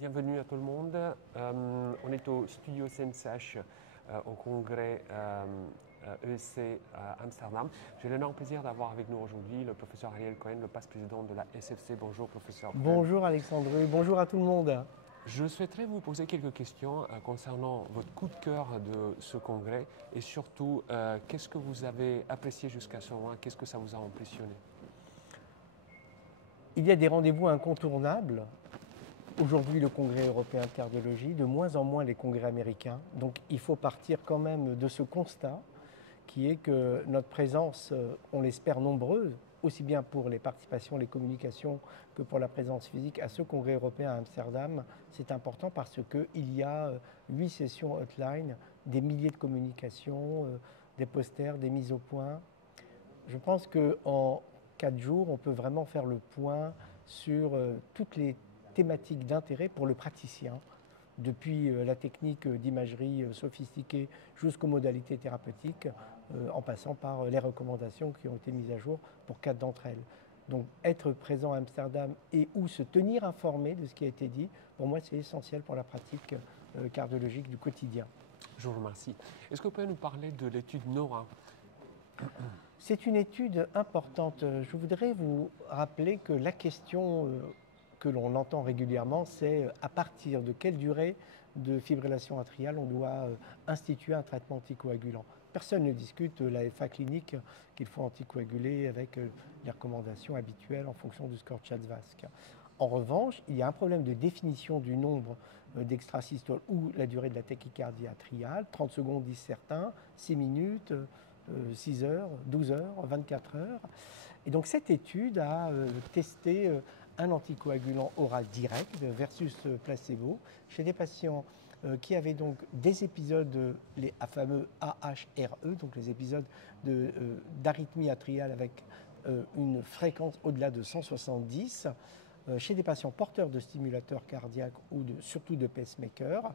Bienvenue à tout le monde. On est au studio CNCH au congrès ESC à Amsterdam. J'ai l'énorme plaisir d'avoir avec nous aujourd'hui le professeur Ariel Cohen, le vice-président de la SFC. Bonjour professeur. Bonjour Alexandre, bonjour à tout le monde. Je souhaiterais vous poser quelques questions concernant votre coup de cœur de ce congrès et surtout qu'est-ce que vous avez apprécié jusqu'à ce moment, qu'est-ce que ça vous a impressionné? Il y a des rendez-vous incontournables. Aujourd'hui, le congrès européen de cardiologie, de moins en moins les congrès américains. Donc il faut partir quand même de ce constat qui est que notre présence, on l'espère nombreuse, aussi bien pour les participations, les communications que pour la présence physique à ce congrès européen à Amsterdam, c'est important parce qu'il y a 8 sessions hotline, des milliers de communications, des posters, des mises au point. Je pense qu'en 4 jours, on peut vraiment faire le point sur toutes les thématiques d'intérêt pour le praticien, depuis la technique d'imagerie sophistiquée jusqu'aux modalités thérapeutiques, en passant par les recommandations qui ont été mises à jour pour 4 d'entre elles. Donc être présent à Amsterdam et ou se tenir informé de ce qui a été dit, pour moi c'est essentiel pour la pratique cardiologique du quotidien. Je vous remercie. Est-ce que vous pouvez nous parler de l'étude NORA? C'est une étude importante. Je voudrais vous rappeler que la question que l'on entend régulièrement, c'est à partir de quelle durée de fibrillation atriale on doit instituer un traitement anticoagulant. Personne ne discute la FA clinique qu'il faut anticoaguler avec les recommandations habituelles en fonction du score CHA2DS2-VASc. En revanche, il y a un problème de définition du nombre d'extrasystoles ou la durée de la tachycardie atriale. 30 secondes disent certains, 6 minutes, 6 heures, 12 heures, 24 heures. Et donc cette étude a testé un anticoagulant oral direct versus placebo chez des patients qui avaient donc des épisodes, les fameux AHRE, donc les épisodes d'arythmie atriale avec une fréquence au-delà de 170, chez des patients porteurs de stimulateurs cardiaques ou surtout de pacemakers.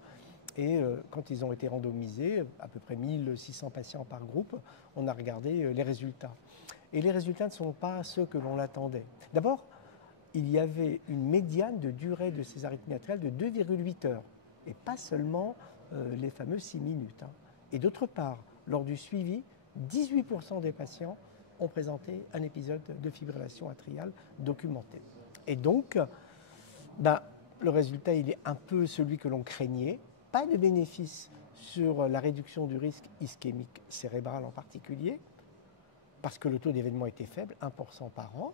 Et quand ils ont été randomisés, à peu près 1600 patients par groupe, on a regardé les résultats. Et les résultats ne sont pas ceux que l'on attendait. D'abord, il y avait une médiane de durée de ces arythmies atriales de 2,8 heures, et pas seulement les fameux 6 minutes. Et d'autre part, lors du suivi, 18% des patients ont présenté un épisode de fibrillation atriale documenté. Et donc, le résultat, il est un peu celui que l'on craignait. Pas de bénéfice sur la réduction du risque ischémique cérébral en particulier, parce que le taux d'événement était faible, 1% par an,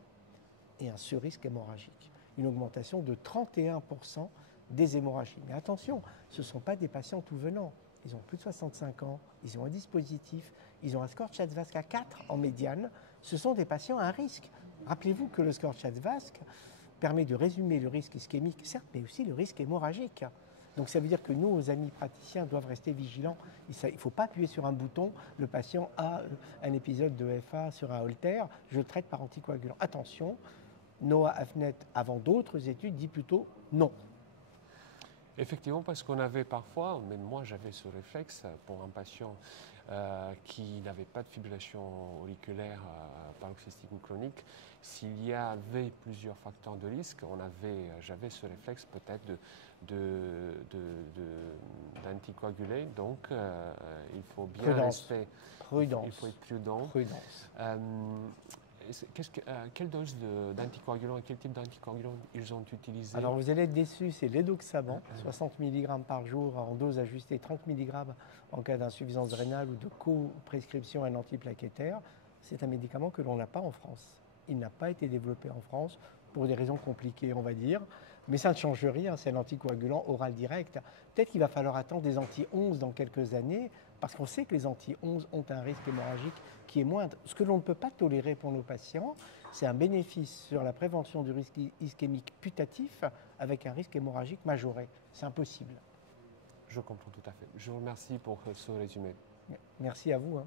et un surrisque hémorragique. Une augmentation de 31% des hémorragies. Mais attention, ce ne sont pas des patients tout venants. Ils ont plus de 65 ans, ils ont un dispositif, ils ont un score CHA2DS2-VASc à 4 en médiane. Ce sont des patients à risque. Rappelez-vous que le score CHA2DS2-VASc permet de résumer le risque ischémique, certes, mais aussi le risque hémorragique. Donc ça veut dire que nos amis praticiens doivent rester vigilants. Il ne faut pas appuyer sur un bouton, le patient a un épisode de FA sur un holter, je le traite par anticoagulant. Attention, Noah Afnet, avant d'autres études, dit plutôt non. Effectivement, parce qu'on avait parfois, même moi j'avais ce réflexe pour un patient qui n'avait pas de fibrillation auriculaire paroxystique ou chronique, s'il y avait plusieurs facteurs de risque, j'avais ce réflexe peut-être d'anticoaguler, donc il faut bien rester prudence. Il faut être prudent. Quelle dose d'anticoagulant et quel type d'anticoagulant ils ont utilisé? Alors vous allez être déçus, c'est l'édoxaban, 60 mg par jour en dose ajustée, 30 mg en cas d'insuffisance rénale ou de co-prescription à un antiplaquettaire. C'est un médicament que l'on n'a pas en France. Il n'a pas été développé en France pour des raisons compliquées, on va dire. Mais ça ne change rien, c'est un anticoagulant oral direct. Peut-être qu'il va falloir attendre des anti-11 dans quelques années, parce qu'on sait que les anti-11 ont un risque hémorragique qui est moindre. Ce que l'on ne peut pas tolérer pour nos patients, c'est un bénéfice sur la prévention du risque ischémique putatif avec un risque hémorragique majoré. C'est impossible. Je comprends tout à fait. Je vous remercie pour ce résumé. Merci à vous.